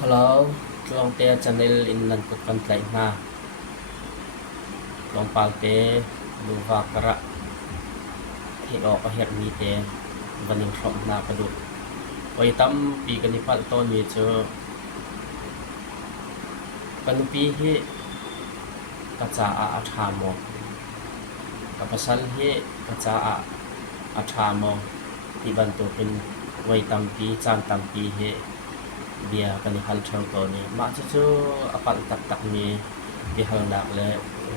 Hello, Long Te Channel in nan ko kan tlai na. Long pal te lu va kara he o ka her mi te vaning from na ka du. Wai tam pi kan ni pal ton mi cho kan pi he ka cha a tha mo. Ka pasal he ka cha a tha mo ti ban to pen wai tam pi chan tam pi he dia kan hal thang ko ni ma chu apat tak ni di hal nak le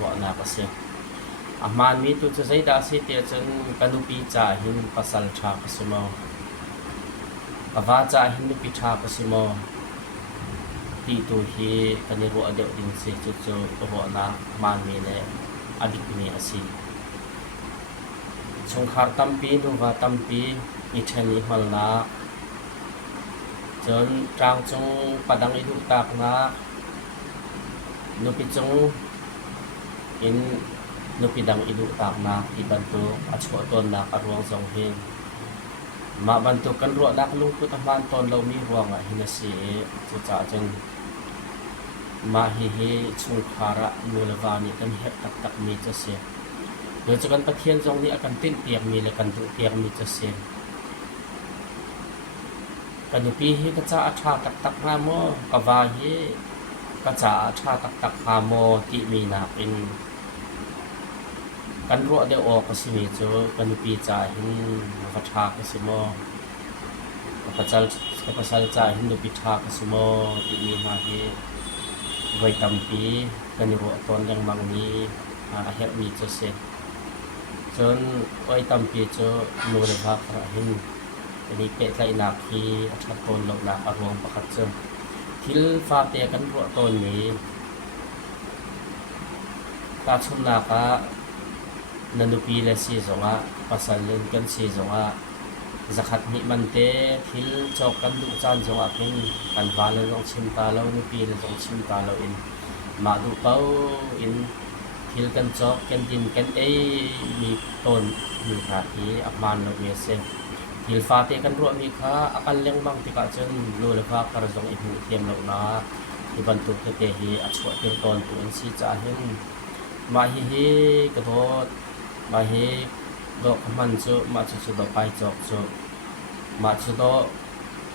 wa na ka se aman mi tu chai da si te chen kanupi cha hin pasal tha ka sumo awa cha hin pi tha ka sumo ti tu hi kan ro ade din se chu ro na man mi le adik ni asi chung khar tam pi nu wa tam pi ni thani hal naจนจางจงปัดังอิดุตากนะนุปิจงอินนุปิดังอิดุตากนะที่บรรทุกอัจฉริตนนักอรวงสองเฮงมาบรรทุกกันรัวนักลุงพุทธมานตนเรามีรวงหินสีจะจ่าจงมาเฮชุงคาระนูลวานีกันเฮตักมีจะเสียโดยจะกันประเทียนจงนี้อากันติ้นเปียกมีและกันตุเปียกมีจะเสียกันอยู่ปีฮีกะจะอาชาตักมาโมกะวาฮีกะจะอาชาตักหาโมติมีนาเป็นกันรัวเดออกกะสิมีโจกันอยู่ปีจาหินกะชากะสิโมกะปัจจัลจาหินดูปิทากะสิโมติมีมาฮีไว้ตัมปีกันอยู่รัวตอนยังมังนี้อาเฮมีโจเซจนไว้ตัมปีโจนูเรภาคระหินนี่เปไลนักที่อัชตนลงนักอารวงประคัตเจมทิลฟาเตกันรัวตนนี้ตาชุมนักนันดูปีเลสีจงะปัสสัลเลนกันสีจงะจักขัดนิมันเตทิลจอกกันดูจานจงะเพ่งกันวาเลลงชิมตาเลนุปีเลลงชิมตาเลอินมาดูเป้าอินทิลกันจอกกันดินกันมีต้นมีขาทีอับมันเลเวเซฮิลฟาเตกันรัวมีค่าอาการเลี้ยงบางที่กะจนรู้เลยว่าการจงอินเทียมเรานะที่บรรทุกเตะฮีอัจฉริยะตอนตัวอินซีจ่าเห็นมาฮีกระโดดมาฮีดอกมันจุมาจุดดอกไปจอกจุมาจุดดอก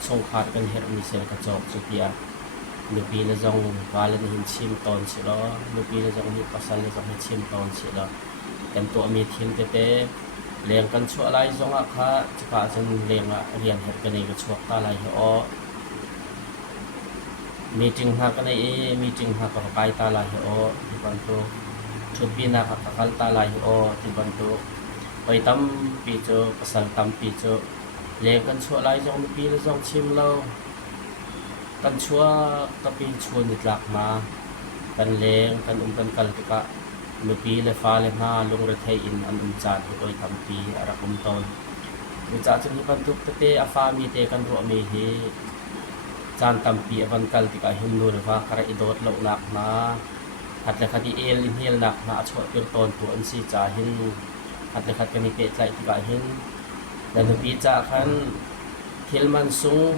ส่งขาดกันเห็นมีเซลกระจอกจุดเดียลูปีละจงวาเลนหินชิมตอนสิล้อลูปีละจงมีปัสสันละจงหินชิมตอนสิล้อกันตัวมีทีมเตะเลี้ยงกันชั่วไรจงอ่ะค่ะจะพาฉันเลี้ยงอ่ะเรียนเห็ดกันเองก็ชั่วตาไรเหรอมีจึงหากันเองมีจึงหากับไปตาไรเหรอที่บรรทุกชุดปีนักกับกัลตาไรเหรอที่บรรทุกไปตั้มปีโจภาษาตั้มปีโจเลี้ยงกันชั่วไรจงปีละจงชิมเรากันชั่วก็ปีชวนหลักมากันเลี้ยงกันกันกัลติกะลูปีเลฟ้าเลมาลงระเทอินอันจานที่โดยทำปีอารักมตอนดูจากจุดนี้บรรทุกเตะอาฟามีเตกันรัวมีเฮจานทำปีวันกัลติกาหิมนูหรือว่าคาราอิโดดลงหนักมาหัดเลขาดีเอลินเฮลหนักมาช่วยเป็นตอนตัวอันซีจ่าหินหัดเลขากันมีเตะใจติกาหินแล้วลูปีจ่าขันเทลมันสูง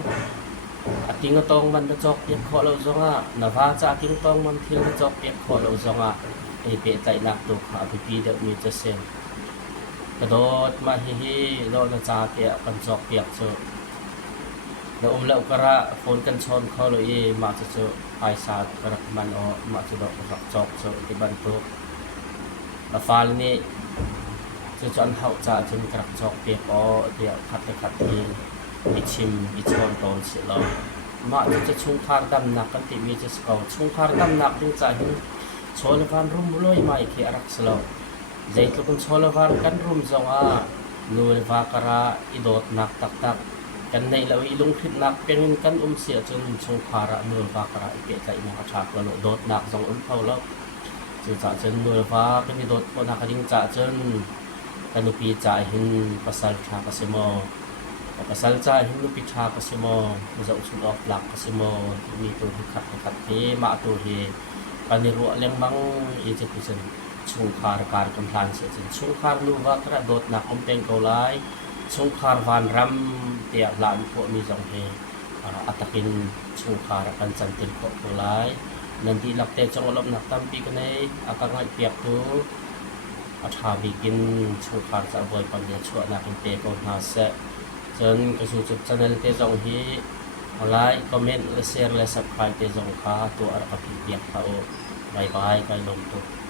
อาทิงตองมันจะจอกเปียกขอเราจงอ่ะนว่าจ่าทิงตองมันเทลจะจอกเปียกขอเราจงอ่ะไอเปะใจนักตัวขาปีเดมีจะเซนกระโดดมาเฮโลนจ่าเตะกันจอกเปียกเจอแล้วเล่ากระฝนกันชนเขาเลยมาจะเจอไอซาดกระมันออกมาจะดอกกระจอกเจอที่บรรทุกแล้วฟ้านี้จะจนเขาจ่าถึงกระจอกเปียกอเดียวขัดทีอิชิมอิชอนตอนเสียแล้วมาจะชุ่มคาร์ดำหนักกันติมีจะสกาวชุ่มคาร์ดำหนักดึงใจโชลวันรุมลอยไม่เขียรักสลาวใจทุกคนโชลวันกันรุมจงอานูเลวากระอิโดดนักตักกันในเราอีลุงขึ้นนักเป็นกันเสียจนชงคาระนูเลวากระอิเกะใจมหาชาติเราโดดนักจงเขาแล้วจะจ่าจนนูเลวาเป็นอิโดดคนนักดิ้งจ่าจนกันนุปีจ่าหินปัสสัลชาปัสโมปัสสัลจ่าหินนุปีชาปัสโมมันจะอุสุนออกหลักปัสโมมีตัวที่ขัดเฮมาตัวเฮปนิรัวเลี้ยงบังอีจะพิจารณาช่วงคาร์การกำลังเสียจนช่วงคาร์ลูว่ากระโดดนักอมเต็งเกาไลช่วงคาร์วันรำเตียบหลานพวกมีสองเฮ atakin sungkara kan santil ko tulay nanti lakte chong olop nak tampi kanai akangai piak tu athabikin sungkar sa boy pagya chua nakin te ko na se chen ka su chup channel te jong hi like comment share le subscribe te jong kha tu ar ka piak pa o bye bye kai lom tu